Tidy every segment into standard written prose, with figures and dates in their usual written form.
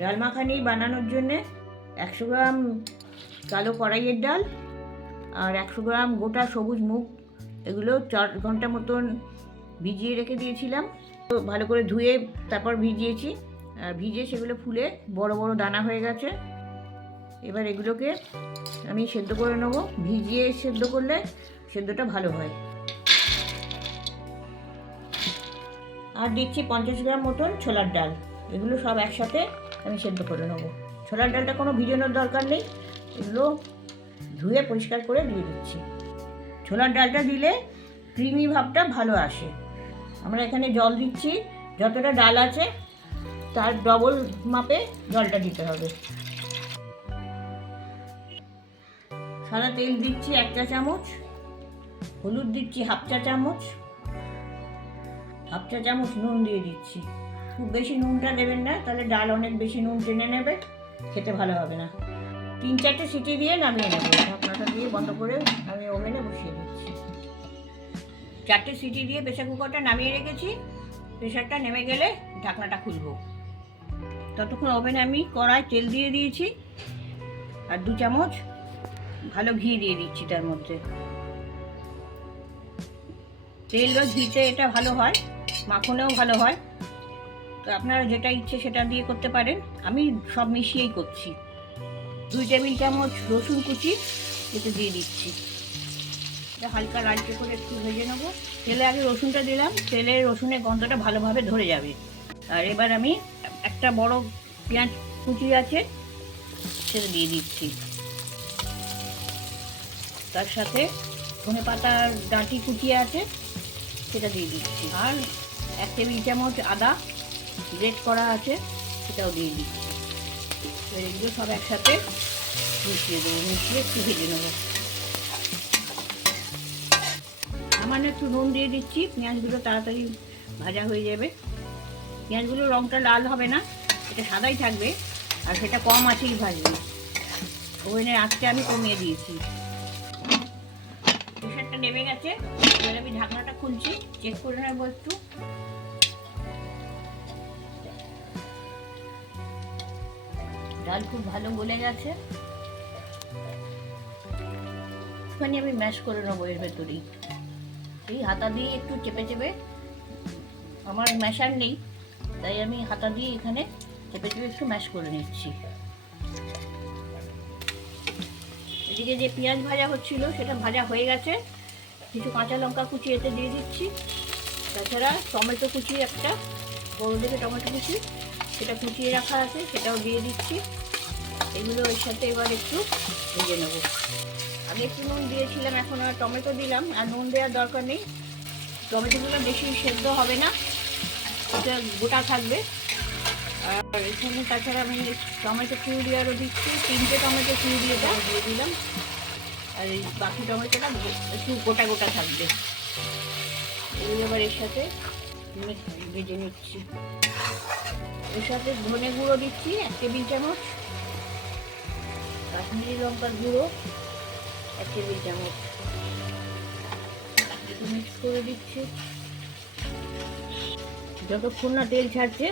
ডাল মাখানি বানানোর জন্যে 100 গ্রাম কালো কড়াইয়ের ডাল আর 100 গ্রাম গোটা সবুজ মুগ, এগুলো 4 ঘন্টা মতন ভিজিয়ে রেখে দিয়েছিলাম। তো ভালো করে ধুয়ে তারপর ভিজিয়েছি, আর ভিজে সেগুলো ফুলে বড় বড় দানা হয়ে গেছে। এবার এগুলোকে আমি সেদ্ধ করে নেবো। ভিজিয়ে সেদ্ধ করলে সেদ্ধটা ভালো হয়। আর দিচ্ছি 50 গ্রাম মতন ছোলার ডাল। এগুলো সব একসাথে আমি সেদ্ধ করে নেবো। ছোলার ডালটা কোনো ভিজানোর দরকার নেই, এগুলো ধুয়ে পরিষ্কার করে দিয়ে দিচ্ছি। ছোলার ডালটা দিলে ক্রিমি ভাবটা ভালো আসে। আমরা এখানে জল দিচ্ছি, যতটা ডাল আছে তার ডবল মাপে জলটা দিতে হবে। সাদা তেল দিচ্ছি 1 চা চামচ, হলুদ দিচ্ছি 1/2 চা চামচ, 1/2 চা চামচ নুন দিয়ে দিচ্ছি। খুব বেশি নুনটা দেবেন না, তাহলে ডাল অনেক বেশি নুন টেনে নেবে, খেতে ভালো হবে না। 3-4টে সিটি দিয়ে নামিয়ে নেব। ঢাকনাটা দিয়ে বন্ধ করে আমি ওভেনে বসিয়ে দিচ্ছি। 4টে সিটি দিয়ে প্রেসার কুকারটা নামিয়ে রেখেছি। প্রেসারটা নেমে গেলে ঢাকনাটা খুলবো। ততক্ষণ ওভেনে আমি কড়াই তেল দিয়ে দিয়েছি আর 2 চামচ ভালো ঘি দিয়ে দিচ্ছি তার মধ্যে। তেল বা ঘিতে এটা ভালো হয়, মাখনেও ভালো হয়। তো আপনারা যেটা ইচ্ছে সেটা দিয়ে করতে পারেন, আমি সব মিশিয়েই করছি। 2 টেবিল চামচ রসুন কুচি এতে দিয়ে দিচ্ছি। এটা হালকা লালচে করে একটু ভেজে নেবো। তেলে আগে রসুনটা দিলাম, তেলে রসুনের গন্ধটা ভালোভাবে ধরে যাবে। আর এবার আমি একটা বড় পেঁয়াজ কুচি আছে সেটা দিয়ে দিচ্ছি। তার সাথে ধনেপাতার ডাঁটি কুচিয়ে আছে সেটা দিয়ে দিচ্ছি। আর 1 টেবিল চামচ আদা গ্রেট করা আছে সেটাও দিয়ে দিচ্ছি। এগুলো সব একসাথে মিশিয়ে দেবো, মিশিয়ে একটু ভেজে নেবো। সামান্য একটু নুন দিয়ে দিচ্ছি, পেঁয়াজগুলো তাড়াতাড়ি ভাজা হয়ে যাবে। পেঁয়াজগুলোর রঙটা লাল হবে না, এটা সাদাই থাকবে, আর সেটা কম আঁচেই ভাজবে। ওভেনের আঁচটা আমি কমিয়ে দিয়েছি। প্রেসারটা নেমে গেছে, এবার আমি ঢাকনাটা খুলছি, চেক করে নেবো একটু। ডাল খুব ভালো গলে গেছে। একটুখানি আমি ম্যাশ করে নেবো এর ভেতরেই। এই হাতা দিয়ে একটু চেপে চেপে, আমার ম্যাশার নেই তাই আমি হাতা দিয়ে এখানে চেপে চেপে একটু ম্যাশ করে নিচ্ছি। এদিকে যে পেঁয়াজ ভাজা হচ্ছিল সেটা ভাজা হয়ে গেছে। কিছু কাঁচা লঙ্কা কুচি এতে দিয়ে দিচ্ছি। তাছাড়া টমেটো কুচি, একটা বড় দিকে টমেটো কুচি সেটা কুচিয়ে রাখা আছে সেটাও দিয়ে দিচ্ছি। এগুলো এর সাথে এবার একটু ভেজে নেব। আগে একটু নুন দিয়েছিলাম, এখন আর টমেটো দিলাম, আর নুন দেওয়ার দরকার নেই। টমেটোগুলো বেশি সেদ্ধ হবে না, এটা গোটা থাকবে। আর এখানে তাছাড়া আমি টমেটো পিউরি আরও দিচ্ছি, 3টে টমেটো পিউরি এটা দিয়ে দিলাম। আর এই বাকি টমেটোটা একটু গোটা গোটা থাকবে। এগুলো এবার এর সাথে ভেজে নিচ্ছি। এর সাথে ধনে গুঁড়ো দিচ্ছি 1 টেবিল চামচ, কাশ্মীরি লঙ্কার গুঁড়ো 1 টেবিল চামচ, মিক্স করে দিচ্ছি। যতক্ষণ না তেল ছাড়ছে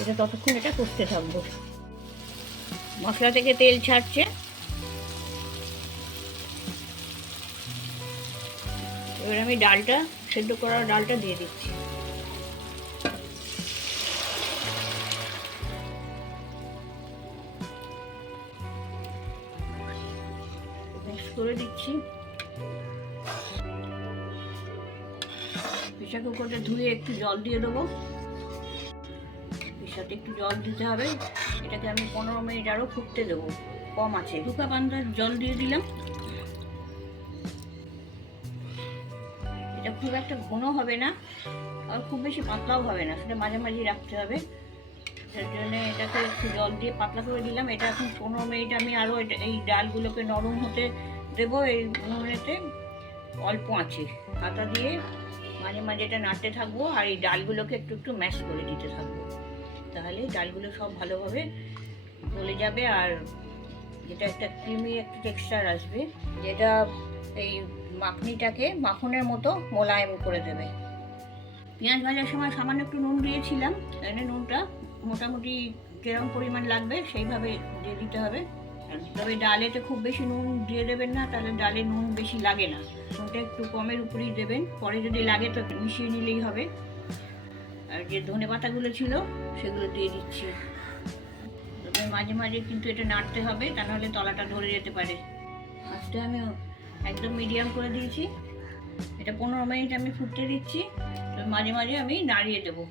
এটা ততক্ষণ এটা কষতে থাকবো। মশলা থেকে তেল ছাড়ছে, এবার আমি ডালটা, সেদ্ধ করা ডালটা দিয়ে দিচ্ছি। মিক্স করে দিচ্ছি। প্রেসার কুকারটা ধুয়ে একটু জল দিয়ে দেবো। এর সাথে একটু জল দিতে হবে। এটাকে আমি 15 মিনিট আরও ফুটতে দেবো কম আছে। 2 কাপ আন্দাজ জল দিয়ে দিলাম। এটা খুব একটা ঘন হবে না আর খুব বেশি পাতলাও হবে না, সেটা মাঝামাঝি রাখতে হবে। তার জন্য এটাকে একটু জল দিয়ে পাতলা করে দিলাম। এটা এখন 15 মিনিট আমি আরও এই ডালগুলোকে নরম হতে দেবো। এই উনুনেতে অল্প আঁচে হাতা দিয়ে মাঝে মাঝে এটা নাড়তে থাকবো, আর এই ডালগুলোকে একটু একটু ম্যাশ করে দিতে থাকবো। তাহলে ডালগুলো সব ভালোভাবে গলে যাবে, আর এটা একটা ক্রিমি একটা টেক্সচার আসবে, যেটা এই মাখনিটাকে মাখনের মতো মোলায়েম করে দেবে। পেঁয়াজ ভাজার সময় সামান্য একটু নুন দিয়েছিলাম, তাহলে নুনটা মোটামুটি যেরকম পরিমাণ লাগবে সেইভাবে দিয়ে দিতে হবে। তবে ডালেতে খুব বেশি নুন দিয়ে দেবেন না, তাহলে ডালে নুন বেশি লাগে না। নুনটা একটু কমের উপরেই দেবেন, পরে যদি লাগে তো মিশিয়ে নিলেই হবে। আর যে ধনে পাতাগুলো ছিল সেগুলো দিয়ে দিচ্ছি। তবে মাঝে মাঝে কিন্তু এটা নাড়তে হবে, তা নাহলে তলাটা ধরে যেতে পারে। আজকে আমি একদম মিডিয়াম করে দিয়েছি। এটা 15 মিনিট আমি ফুটতে দিচ্ছি। তো মাঝে মাঝে আমি নাড়িয়ে দেবো।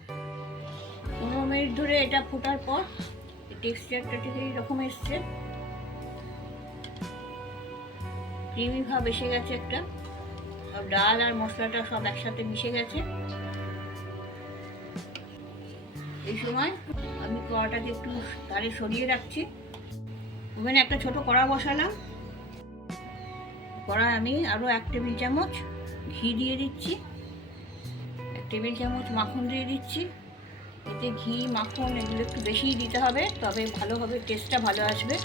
15 মিনিট ধরে এটা ফোটার পর টেক্সচারটা ঠিক এইরকম এসছে, ক্রিমি ভাব এসে গেছে একটা। সব ডাল আর মশলাটা সব একসাথে মিশে গেছে। এই সময় আমি কড়াটাকে একটু ধারে সরিয়ে রাখছি। ওখানে একটা ছোট কড়া বসালাম। কড়ায় আমি আরও 1 টেবিল চামচ ঘি দিয়ে দিচ্ছি, 1 টেবিল চামচ মাখন দিয়ে দিচ্ছি। এতে ঘি মাখন এগুলো একটু বেশিই দিতে হবে, তবে ভালো হবে, টেস্টটা ভালো আসবে।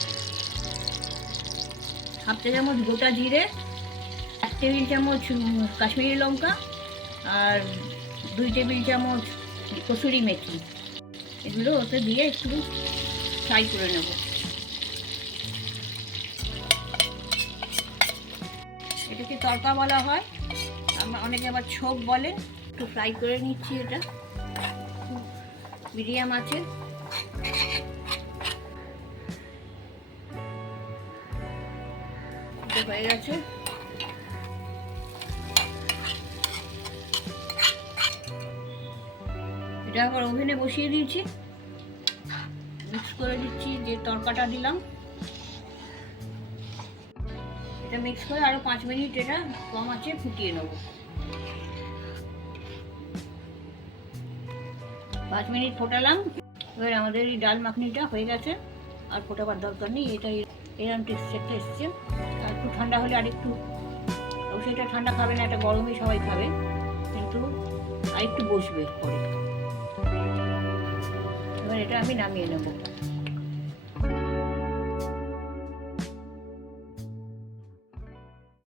1/2 চা চামচ গোটা জিরে, 1 টেবিল চামচ কাশ্মীরি লঙ্কা আর 2 টেবিল চামচ কসুরি মেথি, এগুলো ওতে দিয়ে একটু ফ্রাই করে নেব। এটাকে তড়কা বলা হয়, অনেকে আবার ছোপ বলে। একটু ফ্রাই করে নিচ্ছি, এটা মিডিয়াম আছে। হয়ে গেছে। এটা আবার ওভেনে বসিয়ে দিয়েছি। মিক্স করে দিচ্ছি যে তড়কাটা দিলাম। এটা মিক্স করে আরো 5 মিনিট এটা কম আঁচে ফুটিয়ে নেব। 5 মিনিট ফোটালাম। এবার আমাদের এই ডাল মাখনিটা হয়ে গেছে, আর ফোটাবার দরকার নেই। এটা এরকম টেক্সচারটা এসছে। আর একটু ঠান্ডা হলে আরেকটু, সেটা ঠান্ডা খাবে না, এটা গরমই সবাই খাবে, কিন্তু আরেকটু বসবে পরে। এবার এটা আমি নামিয়ে নেব।